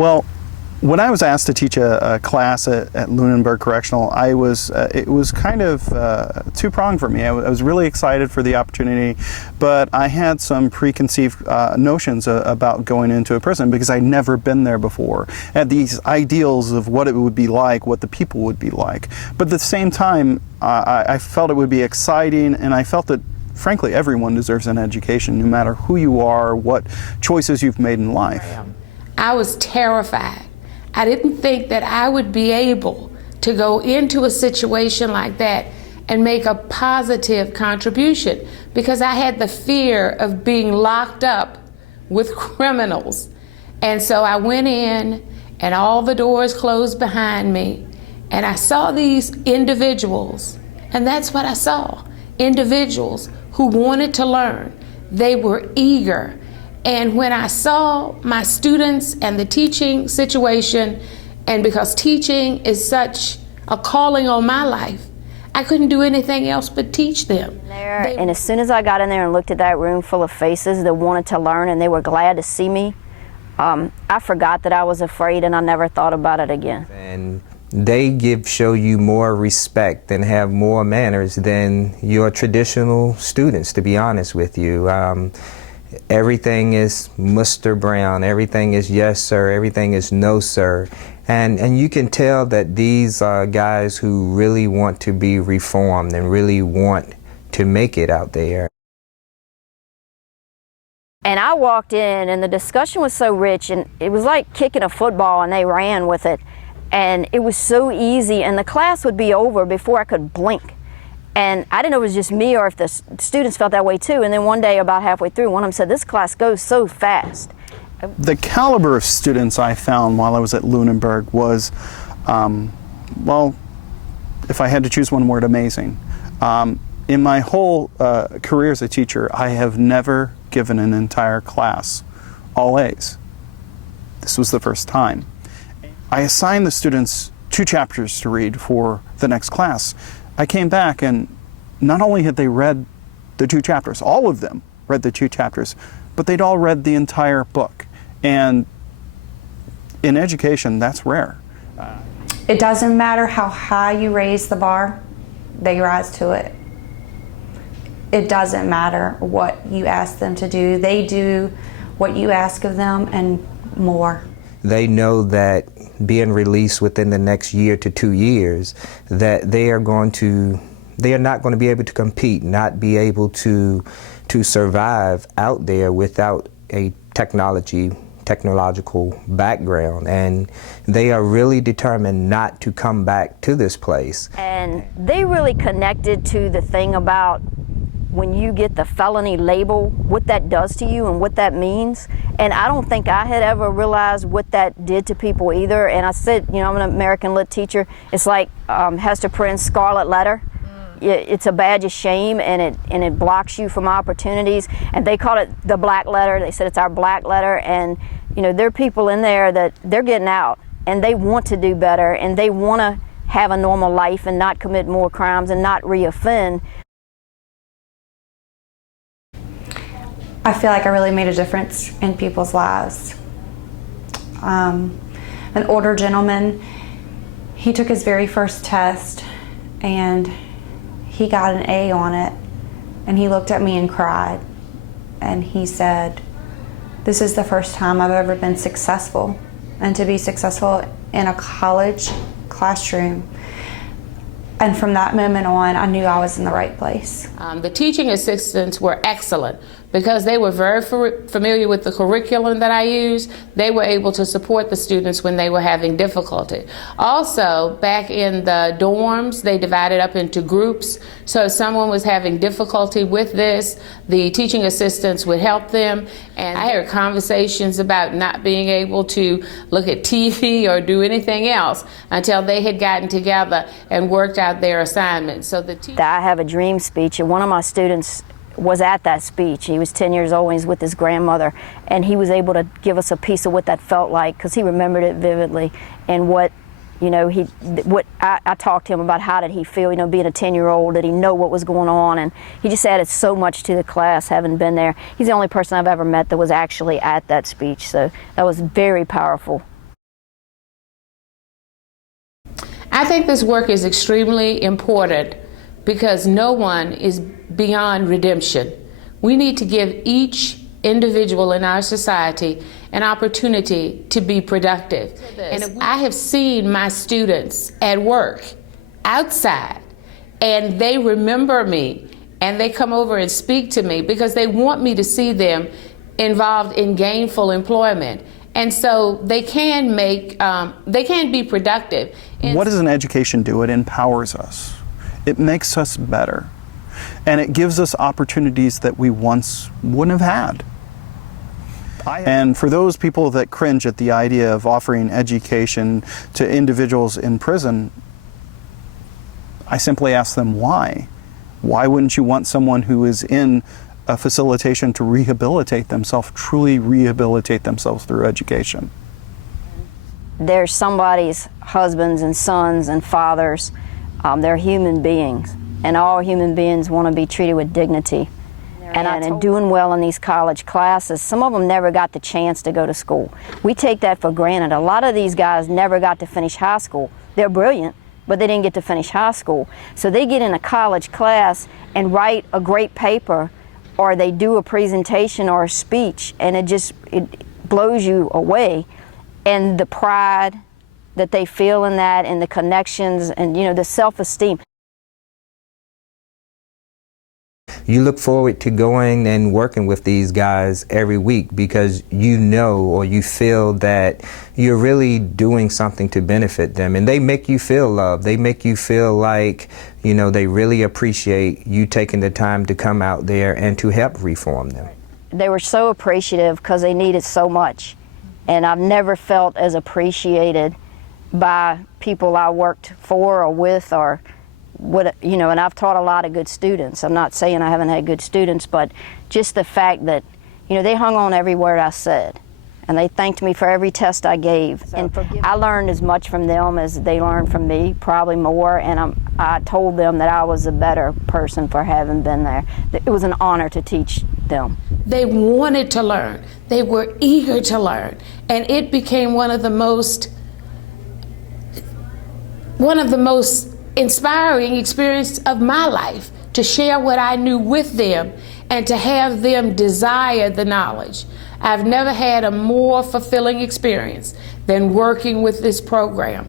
Well, when I was asked to teach a class at Lunenburg Correctional, it was kind of two-pronged for me. I was really excited for the opportunity, but I had some preconceived notions about going into a prison because I'd never been there before. I had these ideals of what it would be like, what the people would be like. But at the same time, I felt it would be exciting, and I felt that frankly, everyone deserves an education, no matter who you are, what choices you've made in life. I was terrified. I didn't think that I would be able to go into a situation like that and make a positive contribution because I had the fear of being locked up with criminals. And so I went in and all the doors closed behind me and I saw these individuals, and that's what I saw, individuals who wanted to learn. They were eager. And when I saw my students and the teaching situation, and because teaching is such a calling on my life, I couldn't do anything else but teach them. And as soon as I got in there and looked at that room full of faces that wanted to learn and they were glad to see me, I forgot that I was afraid and I never thought about it again. And they show you more respect and have more manners than your traditional students, to be honest with you. Everything is Mr. Brown, everything is yes sir, everything is no sir. And you can tell that these are guys who really want to be reformed and really want to make it out there. And I walked in and the discussion was so rich, and it was like kicking a football and they ran with it. And it was so easy, and the class would be over before I could blink. And I didn't know if it was just me or if the students felt that way too. And then one day, about halfway through, one of them said, "This class goes so fast." The caliber of students I found while I was at Lunenburg was, well, if I had to choose one word, amazing. In my whole career as a teacher, I have never given an entire class all A's. This was the first time. I assigned the students 2 chapters to read for the next class. I came back and not only had they read the 2 chapters, all of them read the 2 chapters, but they'd all read the entire book. And in education, that's rare. It doesn't matter how high you raise the bar, they rise to it. It doesn't matter what you ask them to do. They do what you ask of them and more. They know that being released within the next year to 2 years, that they are not going to be able to compete, not be able to survive out there without a technological background, and they are really determined not to come back to this place. And they really connected to the thing about when you get the felony label, what that does to you and what that means. And I don't think I had ever realized what that did to people either. And I said, you know, I'm an American Lit teacher. It's like Hester Prynne's Scarlet Letter. It's a badge of shame, and it blocks you from opportunities. And they call it the black letter. They said it's our black letter. And you know, there are people in there that they're getting out, and they want to do better, and they want to have a normal life and not commit more crimes and not reoffend. I feel like I really made a difference in people's lives. An older gentleman, he took his very first test and he got an A on it, and he looked at me and cried, and he said, "This is the first time I've ever been successful," and to be successful in a college classroom. And from that moment on, I knew I was in the right place. The teaching assistants were excellent because they were very familiar with the curriculum that I used. They were able to support the students when they were having difficulty. Also, back in the dorms, they divided up into groups. So if someone was having difficulty with this, the teaching assistants would help them. And I heard conversations about not being able to look at TV or do anything else until they had gotten together and worked out their assignments. So I have a dream speech, and one of my students was at that speech. He was 10 years old and he's with his grandmother, and he was able to give us a piece of what that felt like because he remembered it vividly. And what, you know, I talked to him about how did he feel, you know, being a 10-year-old, did he know what was going on? And he just added so much to the class having been there. He's the only person I've ever met that was actually at that speech, so that was very powerful. I think this work is extremely important because no one is beyond redemption. We need to give each individual in our society an opportunity to be productive. And I have seen my students at work, outside, and they remember me and they come over and speak to me because they want me to see them involved in gainful employment. And so they can be productive. What does an education do? It empowers us. It makes us better. And it gives us opportunities that we once wouldn't have had. And for those people that cringe at the idea of offering education to individuals in prison, I simply ask them why. Why wouldn't you want someone who is in a facilitation to rehabilitate themselves, truly rehabilitate themselves through education? They're somebody's husbands and sons and fathers. They're human beings, and all human beings want to be treated with dignity. And doing well in these college classes, some of them never got the chance to go to school. We take that for granted. A lot of these guys never got to finish high school. They're brilliant, but they didn't get to finish high school. So they get in a college class and write a great paper, or they do a presentation or a speech, and it blows you away. And the pride that they feel in that, and the connections, and the self-esteem. You look forward to going and working with these guys every week because you know or you feel that you're really doing something to benefit them, and they make you feel loved. They make you feel like, they really appreciate you taking the time to come out there and to help reform them. They were so appreciative because they needed so much, and I've never felt as appreciated by people I worked for or with, or and I've taught a lot of good students. I'm not saying I haven't had good students, but just the fact that, they hung on every word I said, and they thanked me for every test I gave. And I learned as much from them as they learned from me, probably more, and I told them that I was a better person for having been there. It was an honor to teach them. They wanted to learn. They were eager to learn, and it became one of the most inspiring experience of my life, to share what I knew with them and to have them desire the knowledge. I've never had a more fulfilling experience than working with this program.